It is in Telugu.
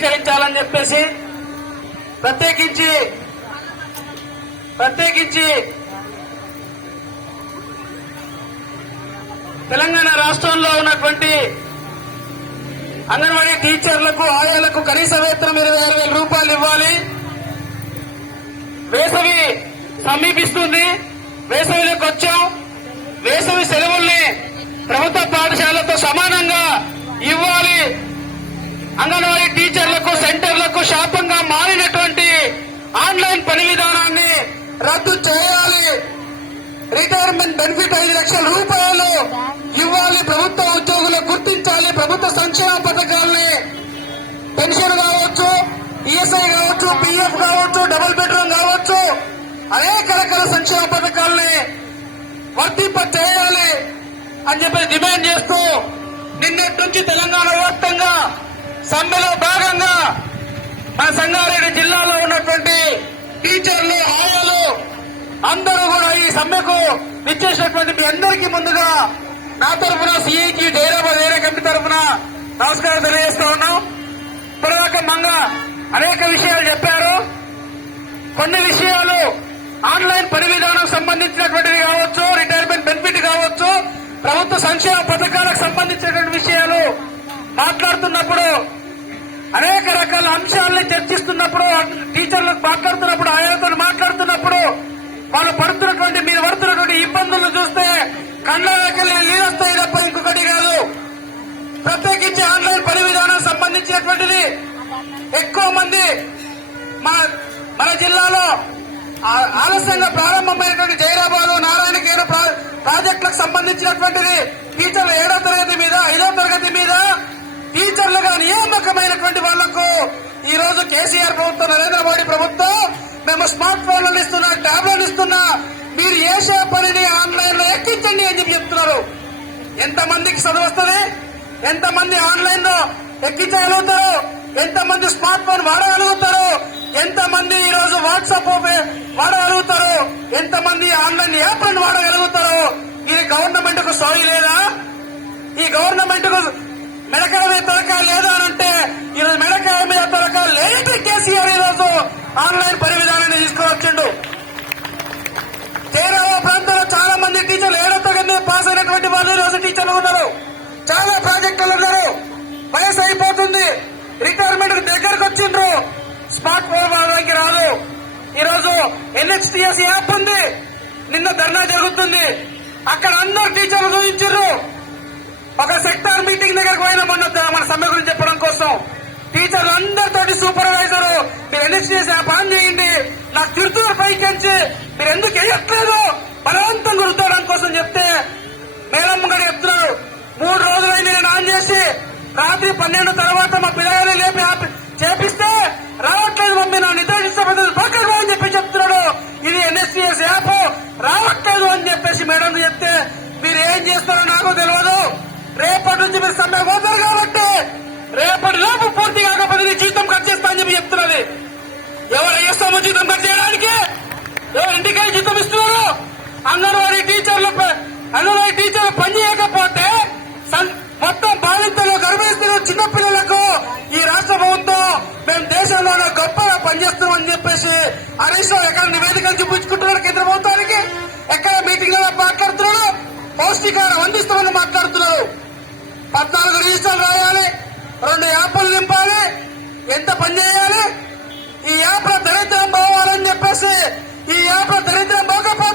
పరిష్కరించాలని చెప్పేసి ప్రత్యేకించి ప్రత్యేకించి తెలంగాణ రాష్ట్రంలో ఉన్నటువంటి అంగన్వాడీ టీచర్లకు ఆయాలకు కనీస వేతనం ఇరవై ఆరు వేల రూపాయలు ఇవ్వాలి. వేసవి సమీపిస్తుంది. వేసవిలోకి వచ్చాం. వేసవి సెలవు ప్రభుత్వ పాఠశాలతో సమానంగా ఇవ్వాలి అంగన్వాడీ టీచర్లకు సెంటర్లకు శాపంగా మారినటువంటి ఆన్లైన్ పని విధానాన్ని రద్దు చేయాలి. రిటైర్మెంట్ బెనిఫిట్ ఐదు లక్షల రూపాయలు ఇవ్వాలి ప్రభుత్వ ఉద్యోగులు గుర్తించాలి. ప్రభుత్వ సంక్షేమ పథకాల్ని పెన్షన్ కావచ్చు ఈఎస్ఐ కావచ్చు పిఎఫ్ కావచ్చు డబుల్ బెడ్రూమ్ కావచ్చు అనేక రకాల సంక్షేమ పథకాల్ని వర్తింప చేయాలి అని చెప్పి డిమాండ్ చేస్తూ నిన్నటి నుంచి తెలంగాణ వ్యాప్తంగా సమ్మెలో భాగంగా మా సంగారెడ్డి జిల్లాలో ఉన్నటువంటి టీచర్లు అందరూ కూడా ఈ సమ్మెకు ఇచ్చేసినటువంటి మీ అందరికీ ముందుగా నా తరఫున సిఐకి డైరాబాద్ ఏరియా కమిటీ తరఫున నమస్కారం తెలియజేస్తా ఉన్నాం. ఇప్పటిదాకా మంగ అనేక విషయాలు చెప్పారు. కొన్ని విషయాలు ఆన్లైన్ పని విధానం సంబంధించినటువంటివి కావచ్చు రిటైర్మెంట్ బెనిఫిట్ కావచ్చు ప్రభుత్వ సంక్షేమ పథకాలకు సంబంధించినటువంటి విషయాలు మాట్లాడుతున్నప్పుడు అనేక రకాల అంశాలని చర్చిస్తున్నప్పుడు టీచర్లు మాట్లాడుతున్నప్పుడు ఆయనతో వాళ్ళు పడుతున్నటువంటి మీరు పడుతున్నటువంటి ఇబ్బందులను చూస్తే కళ్ళకి నీళ్ళొస్తాయి తప్ప ఇంకొకటి కాదు. ప్రత్యేకించి ఆన్లైన్ పని విధానం సంబంధించినటువంటిది ఎక్కువ మంది మన మన జిల్లాలో ఆలస్యంగా ప్రారంభమైనటువంటి జైరాబాదు నారాయణగేరు ప్రాజెక్టులకు సంబంధించినటువంటిది టీచర్ల ఏడో తరగతి మీద ఐదో తరగతి మీద టీచర్లుగా నియామకమైనటువంటి వాళ్ళకు ఈ రోజు కేసీఆర్ ప్రభుత్వం నరేంద్ర మోడీ ప్రభుత్వం మేము స్మార్ట్ ఫోన్లు ఇస్తున్నాం టాబ్లెట్లు ఇస్తున్నా మీరు చేసే పనిని ఆన్లైన్లో ఎక్కించండి అని చెప్పి చెప్తున్నారు. ఎంతమందికి చదువు వస్తుంది? ఎంతమంది ఆన్లైన్లో ఆన్లైన్లో ఎక్కించగలుగుతారు? ఎంతమంది స్మార్ట్ ఫోన్ వాడగలుగుతారు? ఎంతమంది ఈరోజు ఈ రోజు వాట్సాప్ వాడగలుగుతారు? ఎంతమంది ఆన్లైన్ యాప్లను వాడగలుగుతారు? ఇది గవర్నమెంట్కు సారీ లేదా? ఈ గవర్నమెంట్కు మెడకాయ మీద తొలకాయ లేదా అని అంటే ఈరోజు మెడకాయ మీద తొలకాయ లేటి కేసీఆర్ ఈ రోజు ఆన్లైన్ పని విధానాన్ని తీసుకువచ్చిండు కేరళ ప్రాంతంలో చాలా మంది టీచర్లు ఏడో తరగతి మీద పాస్ అయినటువంటి వాళ్ళు ఈ రోజు టీచర్లు ఉన్నారు చాలా ప్రాజెక్టులు ఉన్నారు వయసు అయిపోతుంది రిటైర్మెంట్ దగ్గరకు వచ్చిండ్రు. స్మార్ట్ ఫోన్ వాడడానికి రాదు. ఈరోజు ఎన్హెచ్టిఎస్ యాప్ ఉంది. నిన్న ధర్నా జరుగుతుంది. అక్కడ అందరు టీచర్లు చూపించారు ఒక సెక్టార్ మీటింగ్ దగ్గరకు పోయిన మొన్న మన సమ్మె గురించి చెప్పడం కోసం. టీచర్లు అందరితోటి సూపర్వైజర్ మీరు ఎన్హెచ్డిఎస్ యాప్ ఆన్ చేయండి. నాకు తిరుతున్నారు పైకి వచ్చి మీరు ఎందుకు వేయట్లేదు? బలవంతం గుర్తుకోవడం కోసం చెప్తే మేడం గారు చెప్తున్నారు. మూడు రోజులైంది నేను ఆన్ చేసి రాత్రి పన్నెండు తర్వాత మా లేపి చేపిస్తే రావట్లేదు మమ్మీ నా నిద్ర పక్కకు అని చెప్పి చెప్తున్నాడు. ఇది ఎన్ఎస్సిఎస్ యాప్. రావట్లేదు అని చెప్పేసి మేడం చెప్తే మీరు ఏం చేస్తారో నాకు తెలియదు రేపటి నుంచి మీరు సమ్మె పోతారు కాబట్టి రేపటి లోపు పూర్తి కాకపోతే నీ జీతం కట్ చేస్తా అని చెప్పి చెప్తున్నది. ఎవరు వేస్తామో జీతం కట్ చేయడానికి? ఎవరు ఇంటికి జీతం ఇస్తున్నారు? అంగన్వాడీ టీచర్లు అంగన్వాడీ టీచర్లు పని చేయకపోతే మొత్తం బాధితులు గర్భిస్తున్న చిన్నప్పుడు పౌష్టికాహారం అందిస్తామని మాట్లాడుతున్నారు పద్నాలుగు రిజిస్టర్లు రాయాలి రెండు యాప్లు నింపాలి ఎంత పని చేయాలి? ఈ యాప్ల దరిద్రం పోవాలని చెప్పేసి ఈ యాప్ల దరిద్రం పోకపో